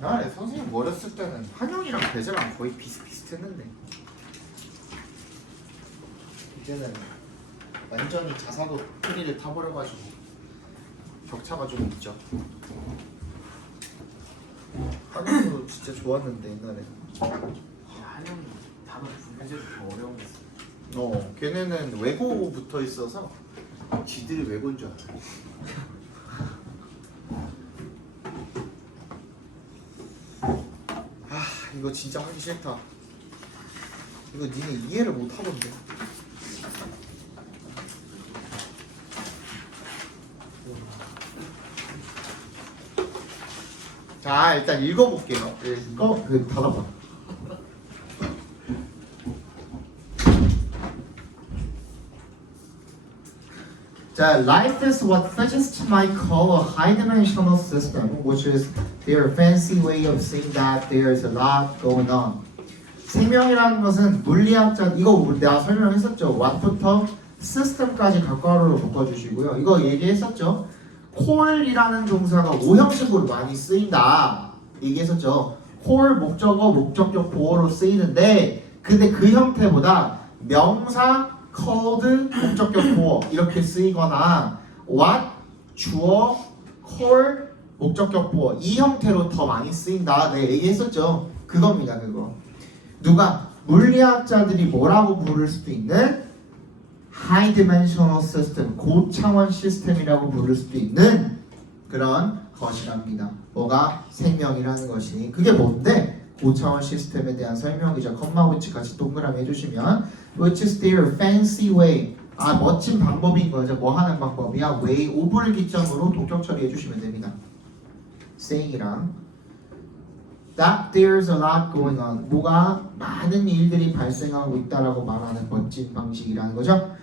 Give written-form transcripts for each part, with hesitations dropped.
나 선생님 어렸을 때는 한영이랑 배제랑 거의 비슷비슷했는데 이제는 완전히 자사고 트리를 타버려가지고 격차가 좀 있죠. 한영도 진짜 좋았는데 옛날에. 한영이 단어 분배제도 더 어려운 거 있어. 걔네는 외고 붙어 있어서 지들이 외고인 줄 알아. 이거 진짜 하기 싫다. 이거 니네 이해를 못 하던데. 자, 일단 읽어볼게요. 닫아봐. 자, life is what physicists might call a high-dimensional system, which is their fancy way of saying that there's a lot going on. 생명이라는 것은 물리학자, 이거 내가 설명했었죠. what부터 system까지 각괄호로 묶어주시고요. 이거 얘기했었죠. call이라는 동사가 오형식으로 많이 쓰인다. 얘기했었죠. call 목적어, 목적격 보어로 쓰이는데 근데 그 형태보다 명사, called, 목적격 보어 이렇게 쓰이거나 what, 주어, call, 목적격 보어 이 형태로 더 많이 쓰인다. 네, 얘기했었죠. 그겁니다. 그거. 누가? 물리학자들이 뭐라고 부를 수도 있는 high dimensional system, 고차원 시스템이라고 부를 수도 있는 그런 것이랍니다. 뭐가? 생명이라는 것이. 그게 뭔데? 고차원 시스템에 대한 설명이죠. 컴마 위치 같이 동그라미 해주시면 which is their fancy way. 멋진 방법인 거죠. 뭐 하는 방법이야? way, 오브를 기점으로 동격 처리해 주시면 됩니다. saying이랑 that there's a lot going on. 뭐가 많은 일들이 발생하고 있다라고 말하는 멋진 방식이라는 거죠.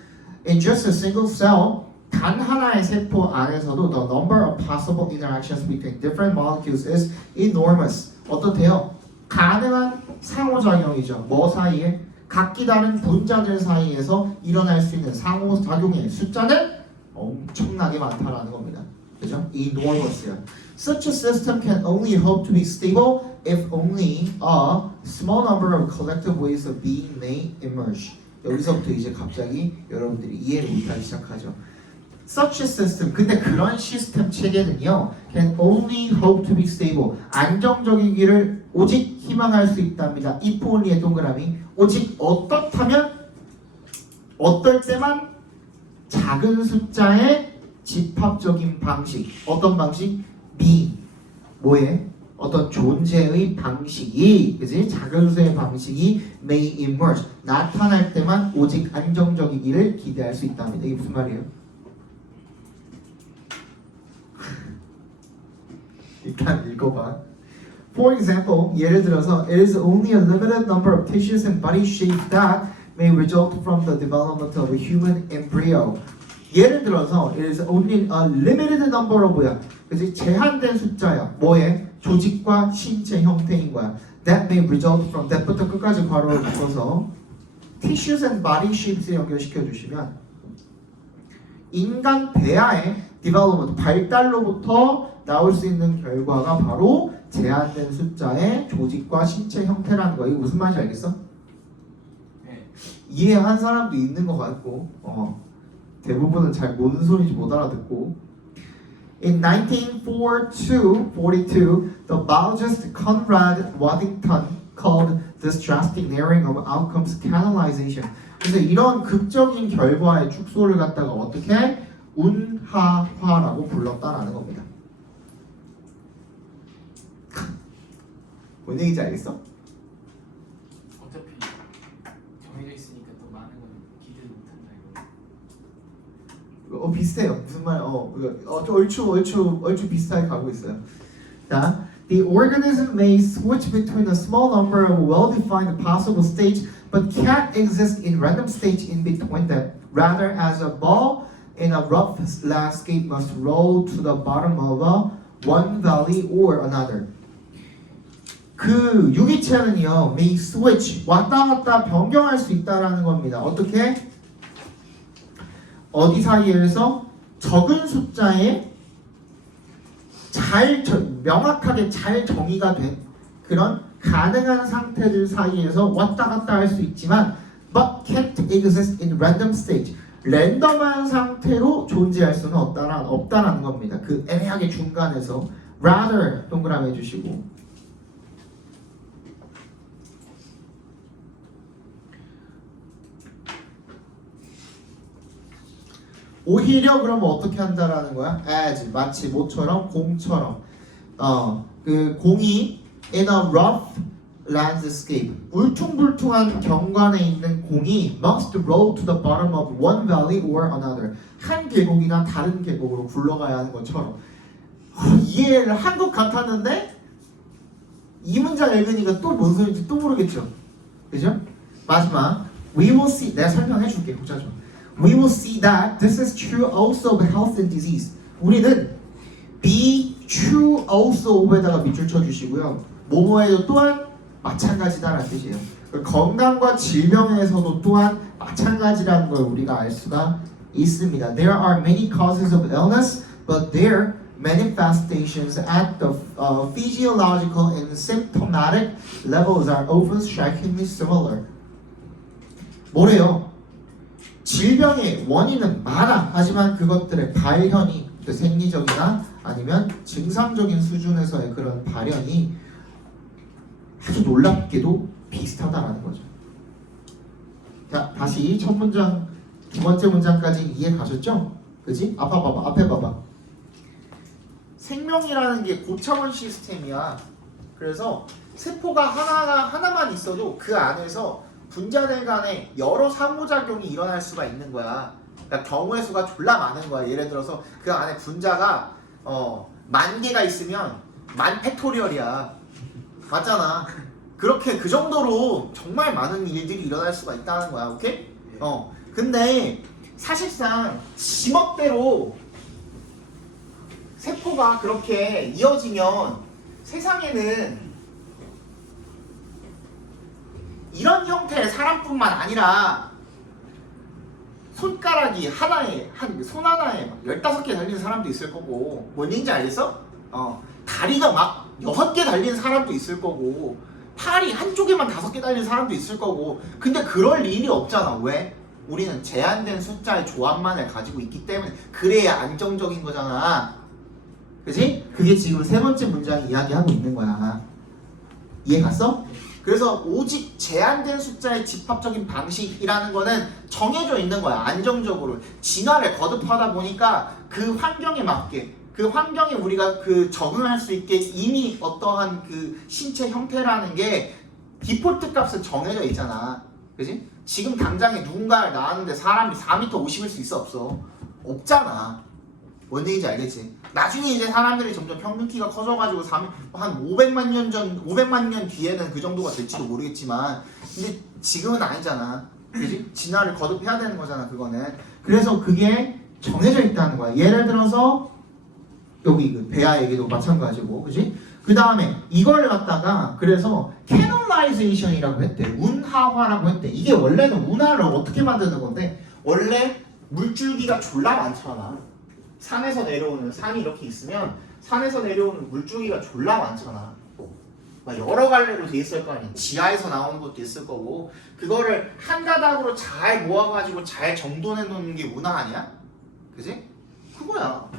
In just a single cell, 단 하나의 세포 안에서도 the number of possible interactions between different molecules is enormous. 어떻대요? 가능한 상호작용이죠. 뭐 사이에? 각기 다른 분자들 사이에서 일어날 수 있는 상호작용의 숫자는 엄청나게 많다라는 겁니다. 그죠? enormous야. Such a system can only hope to be stable if only a small number of collective ways of being may emerge. 여기서부터 이제 갑자기 여러분들이 이해를 못하기 시작하죠. Such a system, 근데 그런 시스템 체계는요, can only hope to be stable. 안정적이기를 오직 희망할 수 있답니다. if only의 동그라미. 오직 어떻다면, 어떨 때만 작은 숫자의 집합적인 방식. 어떤 방식? being. 뭐에? 어떤 존재의 방식이, 그지? 작은 수의 방식이 may emerge. 나타날 때만 오직 안정적이기를 기대할 수 있답니다. 이게 무슨 말이에요? 일단 읽어봐. For example, 예를 들어서 it is only a limited number of tissues and body shapes that may result from the development of a human embryo. 예를 들어서 it is only a limited number of 뭐야? 그치? 제한된 숫자야. 뭐에? 조직과 신체 형태인 거야. That may result from that부터 끝까지 괄호를 묶어서 tissues and body shapes에 연결시켜 주시면 인간 배아의 development, 발달로부터 나올 수 있는 결과가 바로 제한된 숫자의 조직과 신체 형태라는 거. 이거 무슨 말인지 알겠어? 네. 이해한 사람도 있는 것 같고 대부분은 잘 뭔 소리인지 못 알아듣고. In 1942, the biologist Conrad Waddington called this drastic narrowing of outcomes canalization. 그래서 이런 극적인 결과의 축소를 갖다가 어떻게? 운하화라고 불렀다라는 겁니다. 뭔 얘기인지 알겠어? 어차피 정해져 있으니까 또 많은 건 기대를 못한다 이거. 비슷해요. 무슨 말? 얼추 비슷하게 가고 있어요. 자, the organism may switch between a small number of well-defined possible states, but can't exist in random states in between them. Rather, as a ball in a rough landscape must roll to the bottom of one valley or another. 그 유기체는요, may switch, 왔다 갔다 변경할 수 있다라는 겁니다. 어떻게? 어디 사이에서? 적은 숫자의 명확하게 잘 정의가 된 그런 가능한 상태들 사이에서 왔다 갔다 할 수 있지만 but can't exist in random state. 랜덤한 상태로 존재할 수는 없다라는 겁니다. 그 애매하게 중간에서 rather 동그라미 해주시고 오히려 그러면 어떻게 한다라는 거야? as 마치 뭐처럼 공처럼 그 공이 in a rough landscape 울퉁불퉁한 경관에 있는 공이 must roll to the bottom of one valley or another 한 계곡이나 다른 계곡으로 굴러가야 하는 것처럼 이해를 한 것 같았는데 이 문장 읽으니까 또 뭔 소리인지 또 모르겠죠. 그죠? 마지막 we will see 내가 설명해 줄게 보자 좀. We will see that this is true also of health and disease. 우리는 be true also of에다가 밑줄 쳐주시고요. 뭐뭐에도 또한 마찬가지다라는 뜻이에요. 건강과 질병에서도 또한 마찬가지라는 걸 우리가 알 수가 있습니다. There are many causes of illness, but their manifestations at the physiological and symptomatic levels are often strikingly similar. 뭐래요? 질병의 원인은 많아. 하지만 그것들의 발현이 생리적이나 아니면 증상적인 수준에서의 그런 발현이 아주 놀랍게도 비슷하다라는 거죠. 자, 다시 첫 문장, 두 번째 문장까지 이해 가셨죠? 그지? 앞에 봐봐. 생명이라는 게 고차원 시스템이야. 그래서 세포가 하나만 있어도 그 안에서 분자들 간에 여러 상호작용이 일어날 수가 있는 거야. 그러니까 경우의 수가 졸라 많은 거야. 예를 들어서 그 안에 분자가 10,000개가 있으면 10,000팩토리얼이야. 맞잖아. 그렇게 그 정도로 정말 많은 일들이 일어날 수가 있다는 거야. 오케이? 근데 사실상 지멋대로 세포가 그렇게 이어지면 세상에는 이런 형태의 사람뿐만 아니라 손가락이 하나에 손 하나에 막 15개 달린 사람도 있을 거고 뭔 얘기인지 알겠어? 다리가 막 6개 달린 사람도 있을 거고 팔이 한쪽에만 5개 달린 사람도 있을 거고 근데 그럴 일이 없잖아. 왜? 우리는 제한된 숫자의 조합만을 가지고 있기 때문에 그래야 안정적인 거잖아. 그지? 그게 지금 세 번째 문장이 이야기하고 있는 거야. 이해 갔어? 그래서 오직 제한된 숫자의 집합적인 방식이라는 거는 정해져 있는 거야. 안정적으로 진화를 거듭하다 보니까 그 환경에 맞게 그 환경에 우리가 그 적응할 수 있게 이미 어떠한 그 신체 형태라는 게 디폴트 값은 정해져 있잖아. 그지? 지금 당장에 누군가를 낳았는데 사람이 4m 50일 수 있어 없어? 없잖아. 뭔 얘기인지 알겠지? 나중에 이제 사람들이 점점 평균 키가 커져가지고 한 500만 년 뒤에는 그 정도가 될지도 모르겠지만 근데 지금은 아니잖아. 그지? 진화를 거듭해야 되는 거잖아. 그거는. 그래서 그게 정해져 있다는 거야. 예를 들어서 여기 그 배아 얘기도 마찬가지고, 그지? 그 다음에 이걸 갖다가 그래서 캐널라이제이션이라고 했대. 운하화라고 했대. 이게 원래는 운하를 어떻게 만드는 건데 원래 물줄기가 졸라 많잖아. 산에서 내려오는 산이 이렇게 있으면 산에서 내려오는 물줄기가 졸라 많잖아. 막 여러 갈래로 돼 있을 거 아니야. 지하에서 나오는 것도 있을 거고 그거를 한 가닥으로 잘 모아가지고 잘 정돈해 놓는 게 운하 아니야? 그지? 그거야.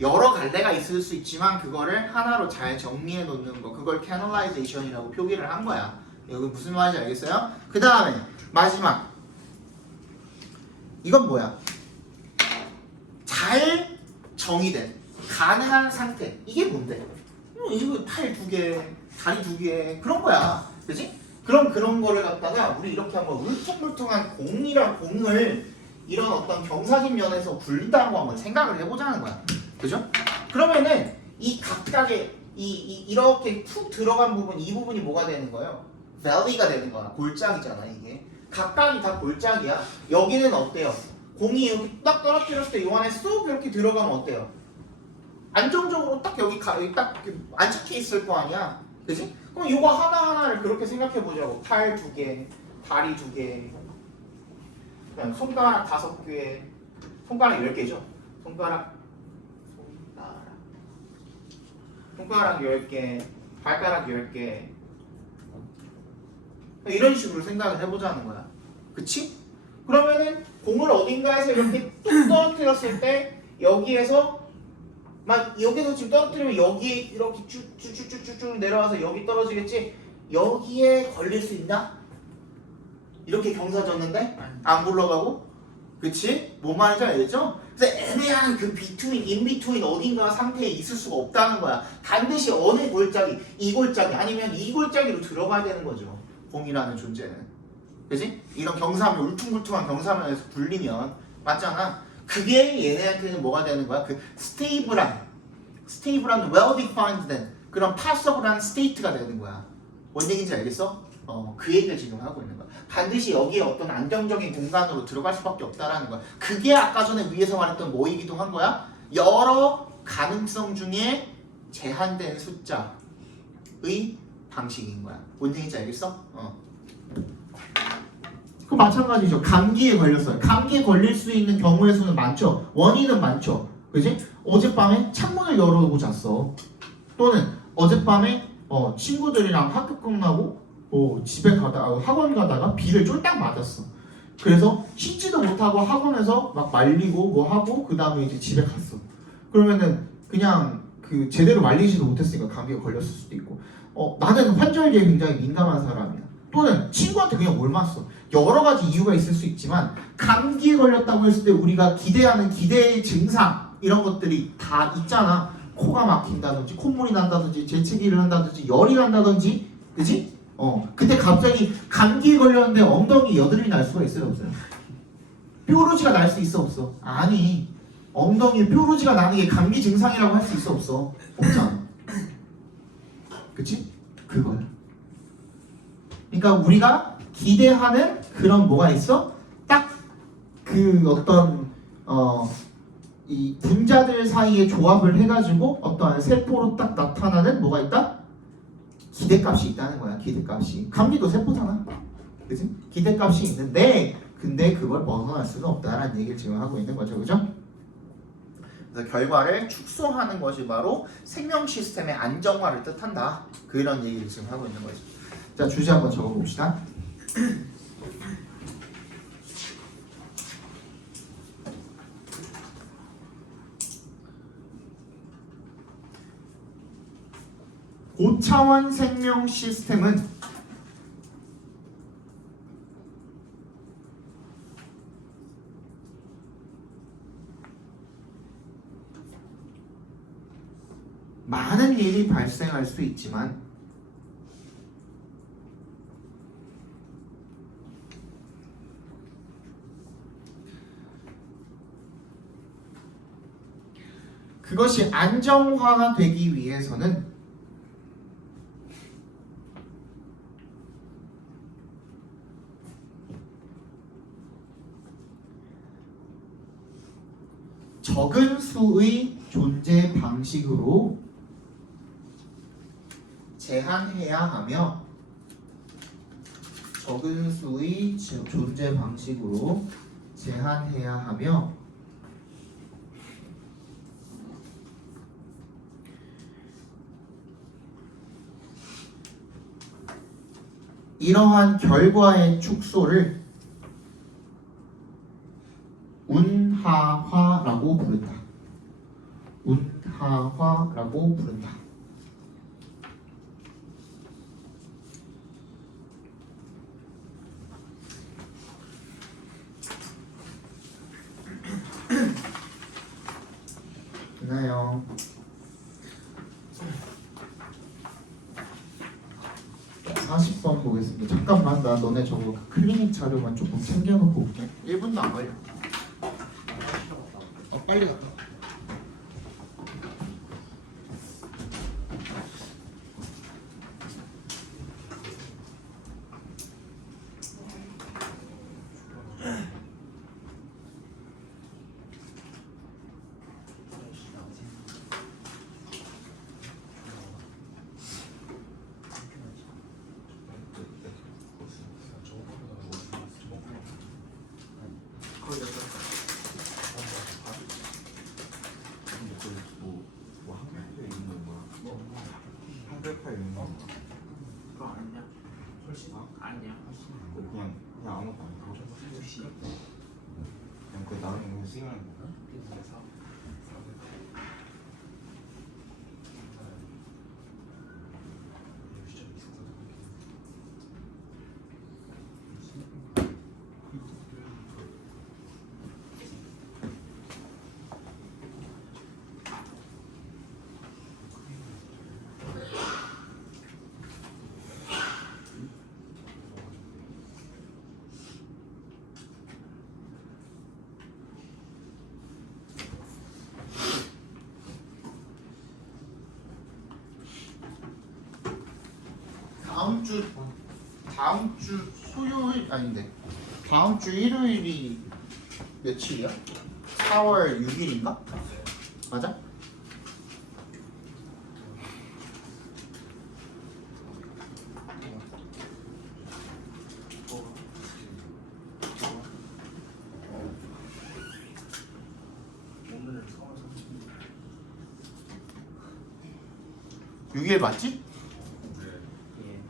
여러 갈래가 있을 수 있지만 그거를 하나로 잘 정리해 놓는 거 그걸 캐널라이제이션이라고 표기를 한 거야. 여기 무슨 말인지 알겠어요? 그 다음에 마지막 이건 뭐야? 잘 정의된 가능한 상태. 이게 뭔데? 이거 팔 2개, 다리 2개 그런 거야. 그지? 그럼 그런 거를 갖다가 우리 이렇게 한번 울퉁불퉁한 공을 이런 어떤 경사진 면에서 굴린다는 거 한번 생각을 해보자는 거야. 그죠? 그러면은 이 각각의 이렇게 툭 들어간 부분 이 부분이 뭐가 되는 거예요? 밸리가 되는 거야. 골짜기잖아 이게. 각각이 다 골짜기야. 여기는 어때요? 공이 여기 딱 떨어뜨렸을 때 요 안에 쏙 이렇게 들어가면 어때요? 안정적으로 딱 여기 딱 안착해 있을 거 아니야. 그지? 그럼 요거 하나하나를 그렇게 생각해 보자고. 팔 2개, 다리 2개, 그다음 손가락 5개, 손가락 10개죠. 손가락 손가락 10개, 발가락 10개. 이런 식으로 생각을 해보자는 거야. 그치? 그러면은 공을 어딘가에서 이렇게 뚝 떨어뜨렸을 때 여기에서 막 여기서 지금 떨어뜨리면 여기 이렇게 쭉쭉쭉쭉쭉 내려와서 여기 떨어지겠지? 여기에 걸릴 수 있나? 이렇게 경사 졌는데 안 굴러가고? 그치? 뭔 말인지 알겠죠? 그래서 애매한 그 비투인, 인비투인 어딘가 상태에 있을 수가 없다는 거야. 반드시 어느 골짜기, 이 골짜기 아니면 이 골짜기로 들어가야 되는 거죠. 공이라는 존재는. 그치? 이런 경사면, 울퉁불퉁한 경사면에서 굴리면 맞잖아. 그게 얘네한테는 뭐가 되는 거야? 그 스테이블한 well-defined 된 그런 passable한 스테이트가 되는 거야. 뭔 얘기인지 알겠어? 그 얘기를 지금 하고 있는 거야. 반드시 여기에 어떤 안정적인 공간으로 들어갈 수밖에 없다라는 거야. 그게 아까 전에 위에서 말했던 뭐이기도 한 거야? 여러 가능성 중에 제한된 숫자의 방식인 거야. 뭔 얘기인지 알겠어? 그 마찬가지죠. 감기에 걸렸어요. 감기에 걸릴 수 있는 경우의 수는 많죠. 원인은 많죠. 그지? 어젯밤에 창문을 열어두고 잤어. 또는 어젯밤에 친구들이랑 학교 끝나고 집에 가다가 학원 가다가 비를 쫄딱 맞았어. 그래서 씻지도 못하고 학원에서 막 말리고 뭐 하고 그 다음에 이제 집에 갔어. 그러면은 그냥 그 제대로 말리지도 못했으니까 감기가 걸렸을 수도 있고. 나는 환절기에 굉장히 민감한 사람이야. 또는 친구한테 그냥 뭘 맞았어. 여러 가지 이유가 있을 수 있지만 감기에 걸렸다고 했을 때 우리가 기대하는 기대의 증상 이런 것들이 다 있잖아. 코가 막힌다든지 콧물이 난다든지 재채기를 한다든지 열이 난다든지 그지? 그때 갑자기 감기에 걸렸는데 엉덩이 여드름이 날 수가 있어요 없어요? 뾰루지가 날 수 있어 없어? 아니 엉덩이에 뾰루지가 나는 게 감기 증상이라고 할 수 있어 없어? 없잖아. 그치? 그거야. 그러니까 우리가 기대하는 그런 뭐가 있어? 딱 그 어떤 이 분자들 사이에 조합을 해가지고 어떠한 세포로 딱 나타나는 뭐가 있다? 기대값이 있다는 거야. 기대값이. 감기도 세포잖아. 그치? 기대값이 있는데 근데 그걸 벗어날 수는 없다라는 얘기를 지금 하고 있는 거죠. 그죠? 그래서 결과를 축소하는 것이 바로 생명 시스템의 안정화를 뜻한다. 그런 얘기를 지금 하고 있는 거죠. 자, 주제 한번 적어봅시다. 고차원 생명 시스템은 많은 일이 발생할 수 있지만 그것이 안정화가 되기 위해서는 적은 수의 존재 방식으로 제한해야 하며 적은 수의 존재 방식으로 제한해야 하며 이러한 결과의 축소를 운하화라고 부른다. 운하화라고 부른다. 되나요? 40번 보겠습니다. 잠깐만 나 너네 저거 클리닉 자료만 조금 챙겨놓고 올게. 1분도 안 걸려. 빨리 갔다 와. 8 이런 거. 그거 아니냐? 훨씬 아니야. 그냥 아무것도 안 하고. 혹시 그냥 그 나는 그냥 시간을 보고. 다음 주 수요일 아닌데 다음 주 일요일이 며칠이야? 4월 6일인가? 맞아? 오늘은 서울 6일 맞지? 예.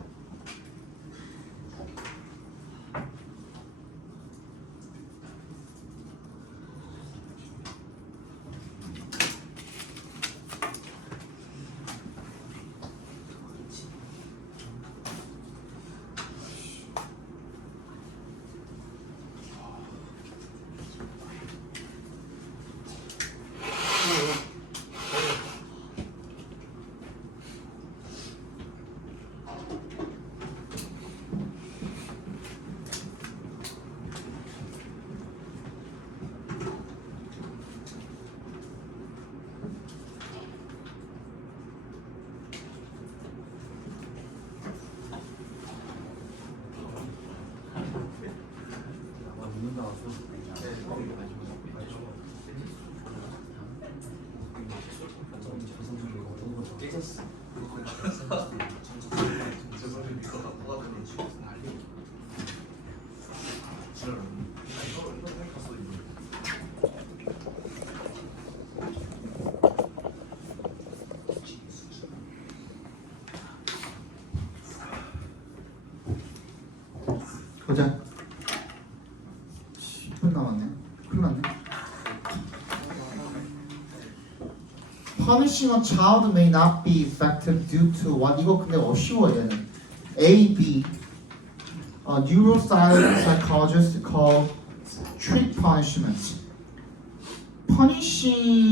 보자. 10분 남았네. 큰일 났네. Punishing a child may not be effective due to what? 이거 근데 어쉬워 얘는. A, B. Neuropsychologists call trick punishment. Punishing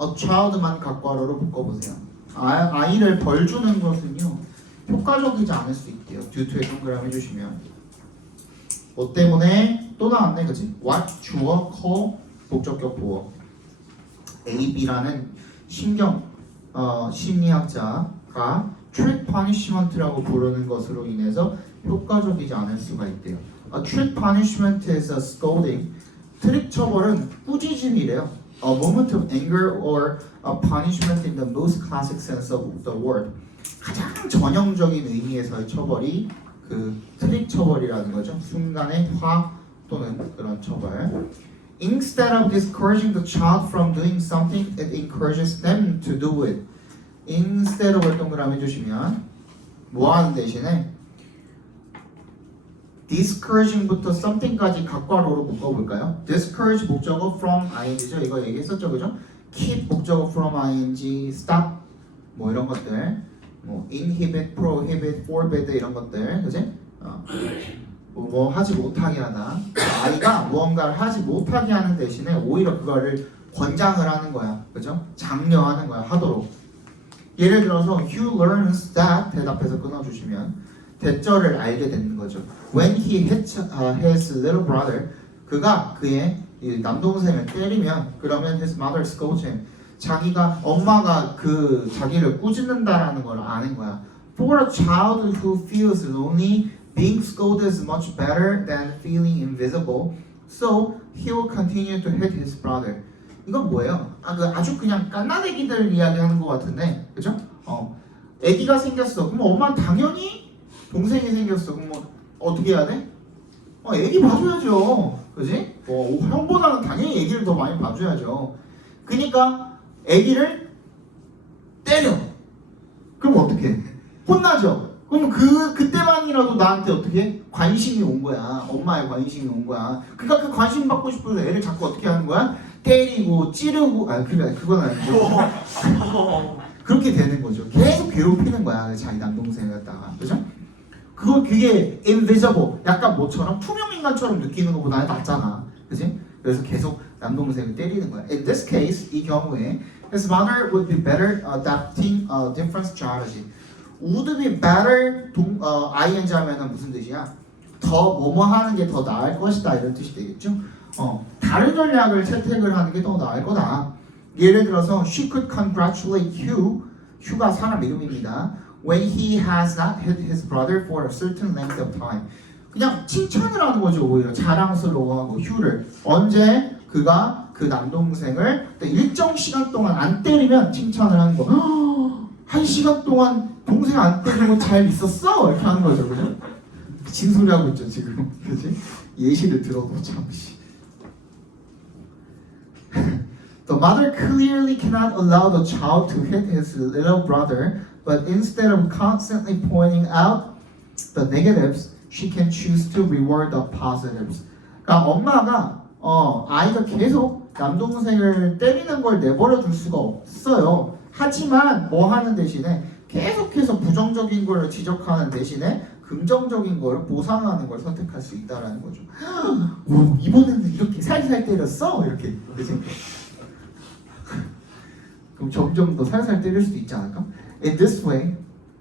a child만 각괄호로 묶어보세요. 아이를 벌 주는 것은요 효과적이지 않을 수 있대요. due to에 동그라미 해주시면. 뭐 때문에 또 나왔네, 그지? What 주어, call 목적격 보어. AB라는 심리학자가 trick punishment라고 부르는 것으로 인해서 효과적이지 않을 수가 있대요. A trick punishment is a scolding. 트릭 처벌은 꾸짖음이래요. A moment of anger or a punishment in the most classic sense of the word. 가장 전형적인 의미에서의 처벌이 그 트릭 처벌이라는 거죠. 순간의 화 또는 그런 처벌. Instead of discouraging the child from doing something, it encourages them to do it. Instead of 동그라미 해주시면 뭐 하는 대신에 discouraging부터 something까지 각괄호로 묶어볼까요? discourage 목적어 from ing죠. 이거 얘기했었죠, 그죠? keep 목적어 from ing, stop 뭐 이런 것들, 뭐 inhibit, prohibit, forbid 이런 것들, 그지? 뭐 하지 못하게 하다. 아이가 무언가를 하지 못하게 하는 대신에 오히려 그거를 권장을 하는 거야, 그죠? 장려하는 거야, 하도록. 예를 들어서 Hugh learns that 대답해서 끊어주시면 대절을 알게 되는 거죠. When he hit his little brother, 그가 그의 남동생을 때리면 그러면 his mother scolds him. 자기가 엄마가 그 자기를 꾸짖는다라는 걸 아는 거야. For a child who feels lonely, being scolded is much better than feeling invisible. So he will continue to hit his brother. 이건 뭐예요? 아주 그냥 깐난애기들 이야기하는 것 같은데, 그죠? 애기가 생겼어. 그럼 엄마는 당연히 동생이 생겼어. 그럼 뭐 어떻게 해야 돼? 애기 봐줘야죠, 그지? 형보다는 당연히 애기를 더 많이 봐줘야죠. 그러니까 애기를 때려. 어떻게 혼나죠. 그럼 그때만이라도 나한테 어떻게 관심이 온 거야. 엄마의 관심이 온 거야. 그러니까 그 관심 받고 싶어서 애를 자꾸 어떻게 하는 거야? 때리고 찌르고 그건 아니고 그렇게 되는 거죠. 계속 괴롭히는 거야 자기 남동생을 갖다가. 그죠? 그게 invisible, 약간 뭐처럼 투명 인간처럼 느끼는 것보다 낫잖아. 그지? 그래서 계속 남동생을 때리는 거야. In this case, 이 경우에 his mother would be better adapting a different strategy. would be better ing 하면은 무슨 뜻이야? 더 뭐뭐 하는 게 더 나을 것이다 이런 뜻이 되겠죠? 다른 전략을 채택을 하는 게 더 나을 거다. 예를 들어서 she could congratulate Hugh. 휴가 사람 이름입니다. When he has not hit his brother for a certain length of time. 그냥 칭찬을 하는 거죠. 오히려 자랑스러워하고 휴를 언제 그가 그 남동생을 일정 시간 동안 안 때리면 칭찬을 하는 거. 1시간 동안 동생 안 때리고 잘 있었어? 이렇게 하는 거죠. 그죠? 미친 소리 하고 있죠 지금. 그지? 예시를 들어도 잠시. The mother clearly cannot allow the child to hit his little brother, but instead of constantly pointing out the negatives, she can choose to reward the positives. 그러니까 엄마가 아이가 계속 남동생을 때리는 걸 내버려 둘 수가 없어요. 하지만 뭐 하는 대신에 계속해서 부정적인 걸 지적하는 대신에 긍정적인 걸 보상하는 걸 선택할 수 있다라는 거죠. 오, 이번에는 이렇게 살살 때렸어? 이렇게. 그치? 그럼 점점 더 살살 때릴 수도 있지 않을까? In this way,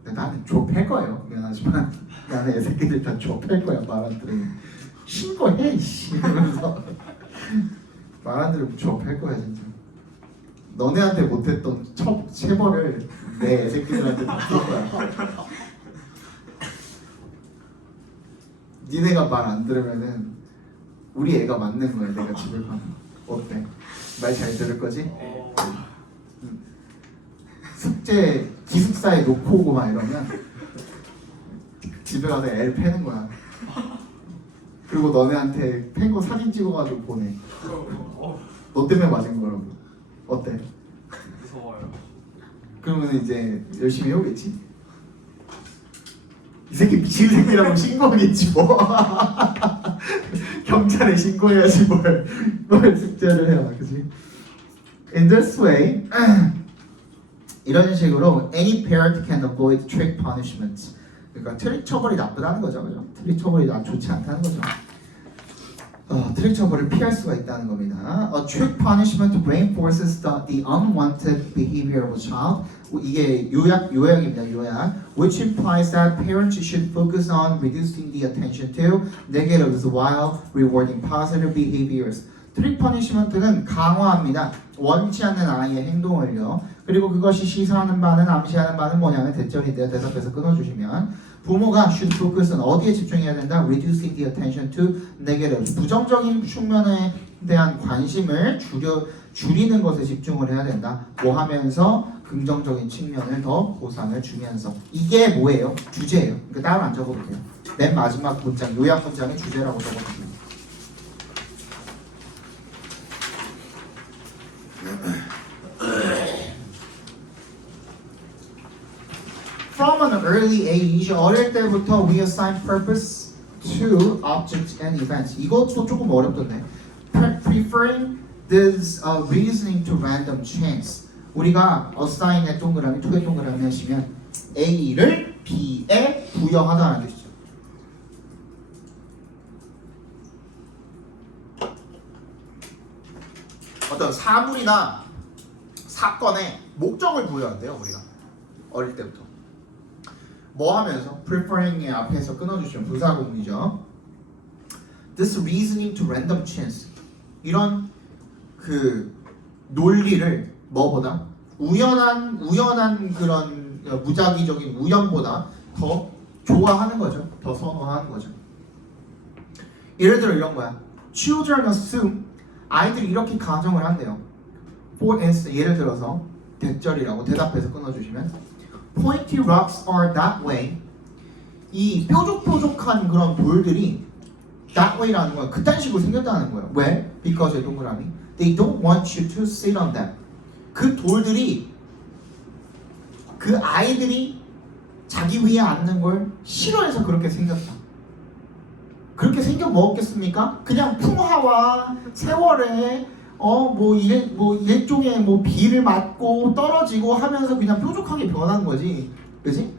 나는 좁힐 거예요. 미안하지만 나는 애 새끼들 다 좁힐 거야. 말 안 들으면 신고해 이씨 이러면서 말 안 들으면 좁힐 거야 진짜. 너네한테 못했던 체벌을 내 애 새끼들한테 다 줄 거야. 니네가 말 안 들으면은 우리 애가 맞는 거야. 내가 집에 가면 어때? 말 잘 들을 거지? 숙제 기숙사에 놓고 오고 막 이러면 집에 가서 애를 패는 거야. 그리고 너네한테 팬 거 사진 찍어가지고 보내. 너 때문에 맞은 거라고. 어때? 무서워요. 그러면 이제 열심히 해오겠지? 이 새끼 미친 새끼라고 신고하겠지 뭐. 경찰에 신고해야지 뭘 숙제를 해야. 그치? In this way 이런 식으로 any parent can avoid trick punishment. 그러니까 트릭 처벌이 나쁘다는 거죠, 그죠? 트릭 처벌이 좋지 않다는 거죠. 트릭 처벌을 피할 수가 있다는 겁니다. A trick punishment reinforces the unwanted behavior of a child. 이게 요약입니다. 요약. Which implies that parents should focus on reducing the attention to negatives while rewarding positive behaviors. 트릭 퍼니시먼트는 강화합니다. 원치 않는 아이의 행동을요. 그리고 그것이 시사하는 바는 암시하는 바는 뭐냐면 대절인데요. 대답해서 끊어주시면 부모가 should focus on 어디에 집중해야 된다? Reducing the attention to negatives. 부정적인 측면에 대한 관심을 줄이는 것에 집중을 해야 된다. 뭐 하면서 긍정적인 측면을 더 보상을 주면서. 이게 뭐예요? 주제예요. 그러니까 따로 안 적어도 돼요. 맨 마지막 문장, 요약 문장의 주제라고 적어주세요. From an early age, 어릴 때부터 we assign purpose to objects and events. 이것도 조금 어렵던데. Preferring this reasoning to random chance. 우리가 assign의 동그라미, to의 동그라미 하시면 A를 B에 부여하다는 뜻이죠. 어떤 사물이나 사건에 목적을 부여한대요, 우리가 어릴 때부터. 뭐 하면서? preferring의 앞에서 끊어주시면 부사구문이죠. This reasoning to random chance. 이런 그 논리를 뭐보다 우연한 그런 무작위적인 우연보다 더 좋아하는 거죠. 더 선호하는 거죠. 예를 들어 이런 거야. Children assume. 아이들이 이렇게 가정을 한대요. For instance, 예를 들어서 대절이라고 대답해서 끊어주시면 Pointy rocks are that way. 이 뾰족한 그런 돌들이 that way라는 거야. 그딴 식으로 생겼다는 거예요. 왜? Because 동그라미. They don't want you to sit on them. 그 돌들이 그 아이들이 자기 위에 앉는 걸 싫어해서 그렇게 생겼다. 그렇게 생겨 먹었겠습니까? 그냥 풍화와 세월에 일종의 비를 맞고 떨어지고 하면서 그냥 뾰족하게 변한 거지, 그지?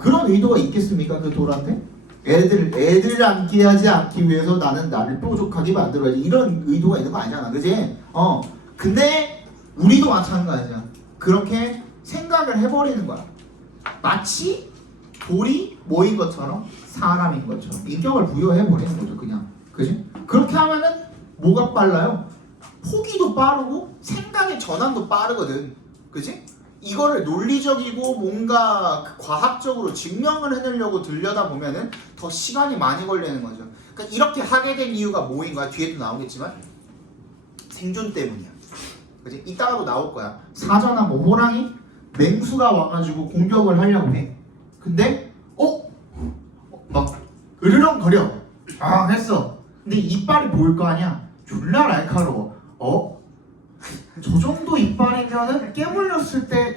그런 의도가 있겠습니까? 그 돌한테? 애들 앉게 하지 않기 위해서 나는 나를 뾰족하게 만들어야지, 이런 의도가 있는 거 아니잖아, 그지? 근데 우리도 마찬가지야. 그렇게 생각을 해버리는 거야. 마치 돌이 뭐인 것처럼 사람인 것처럼 인격을 부여해버리는 거죠, 그냥. 그지? 그렇게 하면은 뭐가 빨라요? 포기도 빠르고 생각의 전환도 빠르거든. 그지? 이거를 논리적이고 뭔가 과학적으로 증명을 해내려고 들여다보면은 더 시간이 많이 걸리는 거죠. 그러니까 이렇게 하게 된 이유가 뭐인 거야? 뒤에도 나오겠지만 생존 때문이야. 그지? 이따가도 나올 거야. 사자나 호랑이, 맹수가 와가지고 공격을 하려고 해. 근데 막 으르렁거려. 했어. 근데 이빨이 보일 거 아니야. 졸라 날카로워. 저 정도 이빨이면은 깨물렸을 때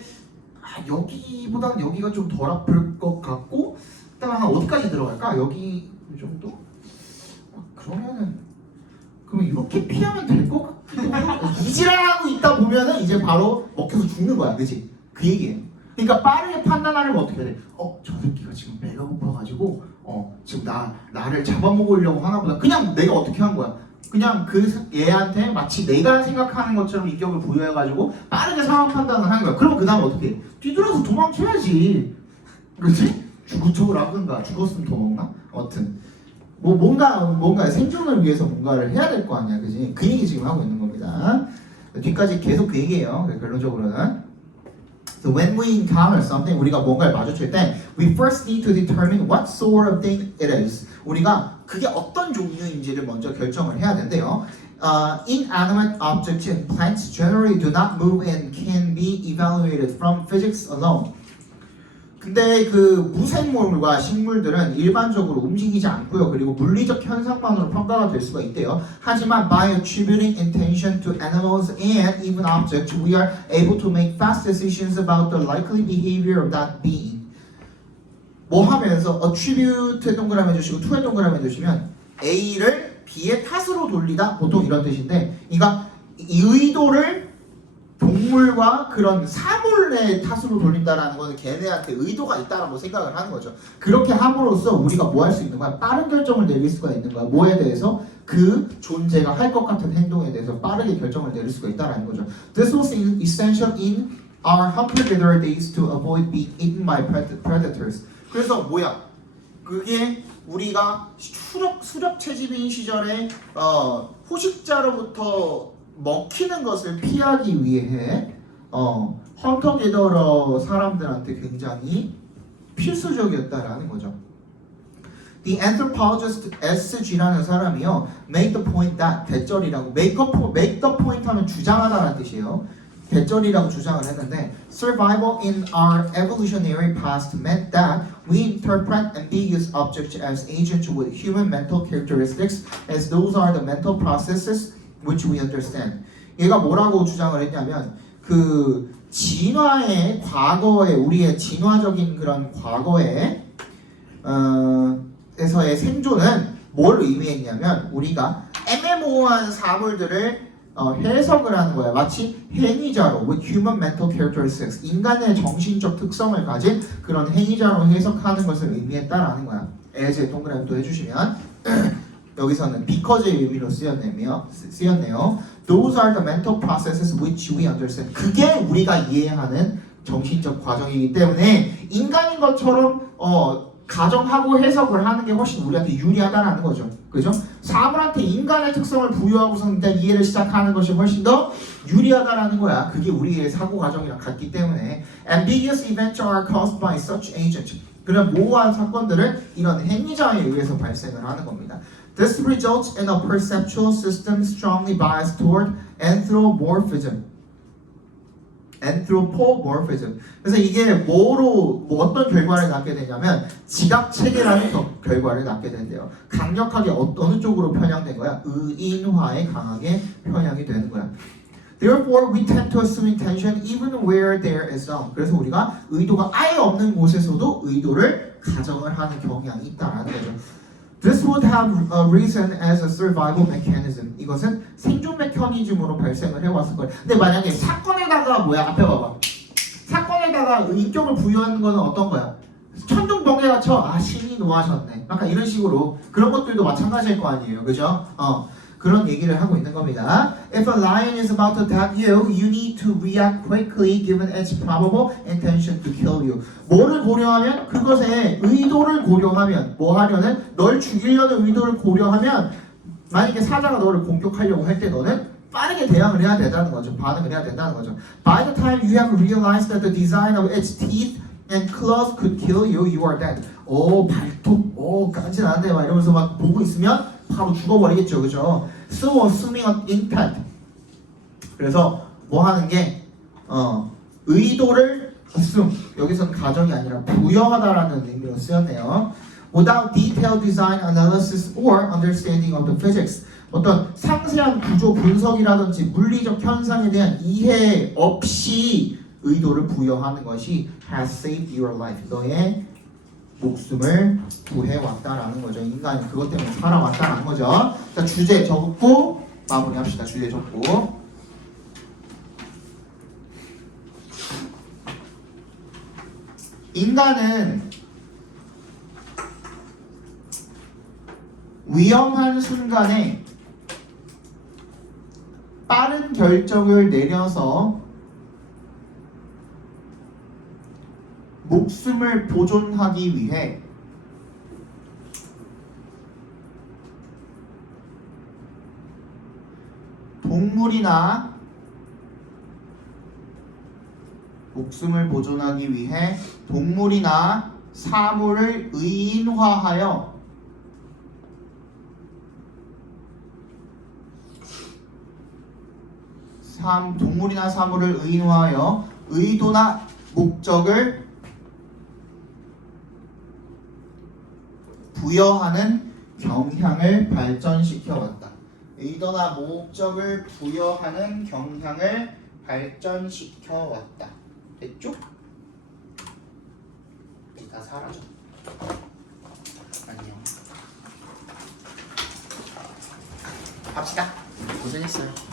여기보단 여기가 좀 덜 아플 것 같고, 그다음에 한 어디까지 들어갈까? 여기 이 정도? 그러면 이렇게 피하면 될 것 같기도 하고. 이지랄하고 있다 보면은 이제 바로 먹혀서 죽는 거야, 그지? 그 얘기예요. 그러니까 빠르게 판단하려면 어떻게 해야 돼? 저 새끼가 지금 배가 고파가지고 지금 나를 잡아먹으려고 하나 보다. 그냥 내가 어떻게 한 거야? 그냥 그 얘한테 마치 내가 생각하는 것처럼 인격을 부여해가지고 빠르게 상황 판단을 하는 거야. 그럼 그 다음에 어떻게 해? 뒤돌아서 도망쳐야지. 그렇지? 죽은 척을 하든가, 죽었으면 더 먹나? 아무튼 뭔가 생존을 위해서 뭔가를 해야 될 거 아니야, 그지? 그 얘기 지금 하고 있는 겁니다. 뒤까지 계속 그 얘기예요. 결론적으로는. So when we encounter something, 우리가 뭔가를 마주칠 때 we first need to determine what sort of thing it is. 우리가 그게 어떤 종류인지를 먼저 결정을 해야 된대요. Inanimate objects and plants generally do not move and can be evaluated from physics alone. 근데 그 무생물과 식물들은 일반적으로 움직이지 않고요. 그리고 물리적 현상만으로 평가가 될 수가 있대요. 하지만 by attributing intention to animals and even objects, we are able to make fast decisions about the likely behavior of that being. 뭐 하면서 attribute에 동그라미 해주시고 to에 동그라미 해주시면 A를 B의 탓으로 돌리다, 보통 이런 뜻인데, 그러니까 이 의도를 동물과 그런 사물의 탓으로 돌린다라는 것은 걔네한테 의도가 있다라고 생각을 하는 거죠. 그렇게 함으로써 우리가 뭐 할 수 있는 거야? 빠른 결정을 내릴 수가 있는 거야. 뭐에 대해서? 그 존재가 할 것 같은 행동에 대해서 빠르게 결정을 내릴 수가 있다라는 거죠. This was essential in our hunter-gatherer days to avoid being eaten by predators. 그래서 뭐야? 그게 우리가 수렵 채집인 시절에 포식자로부터 먹히는 것을 피하기 위해 헌터 게더러 사람들한테 굉장히 필수적이었다라는 거죠. The anthropologist SG라는 사람이요, make the point that, 대절이라고, make the point 하면 주장하다라는 뜻이에요. 대절이라고 주장을 했는데, survival in our evolutionary past meant that we interpret ambiguous objects as agents with human mental characteristics, as those are the mental processes which we understand. 얘가 뭐라고 주장을 했냐면, 그 진화의 과거에, 우리의 진화적인 그런 과거에 에서의 생존은 뭘 의미했냐면, 우리가 애매모호한 사물들을 해석을 하는 거야. 마치 행위자로, with human mental characteristics, 인간의 정신적 특성을 가진 그런 행위자로 해석하는 것을 의미했다라는 거야. as의 동그라미도 해주시면 여기서는 because의 의미로 쓰였네요. Those are the mental processes which we understand. 그게 우리가 이해하는 정신적 과정이기 때문에 인간인 것처럼 가정하고 해석을 하는 게 훨씬 우리한테 유리하다는 거죠. 그죠? 사물한테 인간의 특성을 부여하고서 일단 이해를 시작하는 것이 훨씬 더 유리하다라는 거야. 그게 우리의 사고 과정이랑 같기 때문에. Ambiguous events are caused by such agents. 그런 모호한 사건들은 이런 행위자에 의해서 발생을 하는 겁니다. This results in a perceptual system strongly biased toward anthropomorphism. 그래서 이게 어떤 결과를 낳게 되냐면 지각 체계라는 결과를 낳게 된대요. 강력하게 어느 쪽으로 편향된 거야? 의인화에 강하게 편향이 되는 거야. Therefore, we tend to assume intention even where there is none. 그래서 우리가 의도가 아예 없는 곳에서도 의도를 가정을 하는 경향이 있다라는 거죠. This would have arisen as a survival mechanism. 이것은 생존 메커니즘으로 발생을 해왔을 거예요. 근데 만약에 사건에다가 뭐야? 앞에 봐봐. 사건에다가 인격을 부여하는 거는 어떤 거야? 천둥번개 갇혀 아 신이 노하셨네. 약간 이런 식으로 그런 것들도 마찬가지일 거 아니에요, 그죠? 그런 얘기를 하고 있는 겁니다. If a lion is about to attack you, you need to react quickly given its probable intention to kill you. 뭐를 고려하면? 그것의 의도를 고려하면 뭐 하려는? 널 죽이려는 의도를 고려하면 만약에 사자가 너를 공격하려고 할 때 너는 빠르게 대응을 해야 된다는 거죠. 반응을 해야 된다는 거죠. By the time you have realized that the design of its teeth and claws could kill you, you are dead. 오 발톱, 오 깐진한데 막 이러면서 막 보고 있으면 바로 죽어버리겠죠, 그죠? So assuming an intent. 그래서 뭐 하는 게 의도를 assume 여기서는 가정이 아니라 부여하다라는 의미로 쓰였네요. Without detailed design analysis or understanding of the physics. 어떤 상세한 구조 분석이라든지 물리적 현상에 대한 이해 없이 의도를 부여하는 것이 has saved your life. 너의 목숨을 구해왔다라는 거죠. 인간이 그것 때문에 살아왔다라는 거죠. 자, 주제 적고 마무리합시다. 주제 적고. 인간은 위험한 순간에 빠른 결정을 내려서 목숨을 보존하기 위해 목숨을 보존하기 위해 동물이나 사물을 의인화하여 동물이나 사물을 의인화하여 의도나 목적을 부여하는 경향을 발전시켜 왔다. 의도나 목적을 부여하는 경향을 발전시켜 왔다. 됐죠? 이제 다 사라져. 안녕. 갑시다. 고생했어요.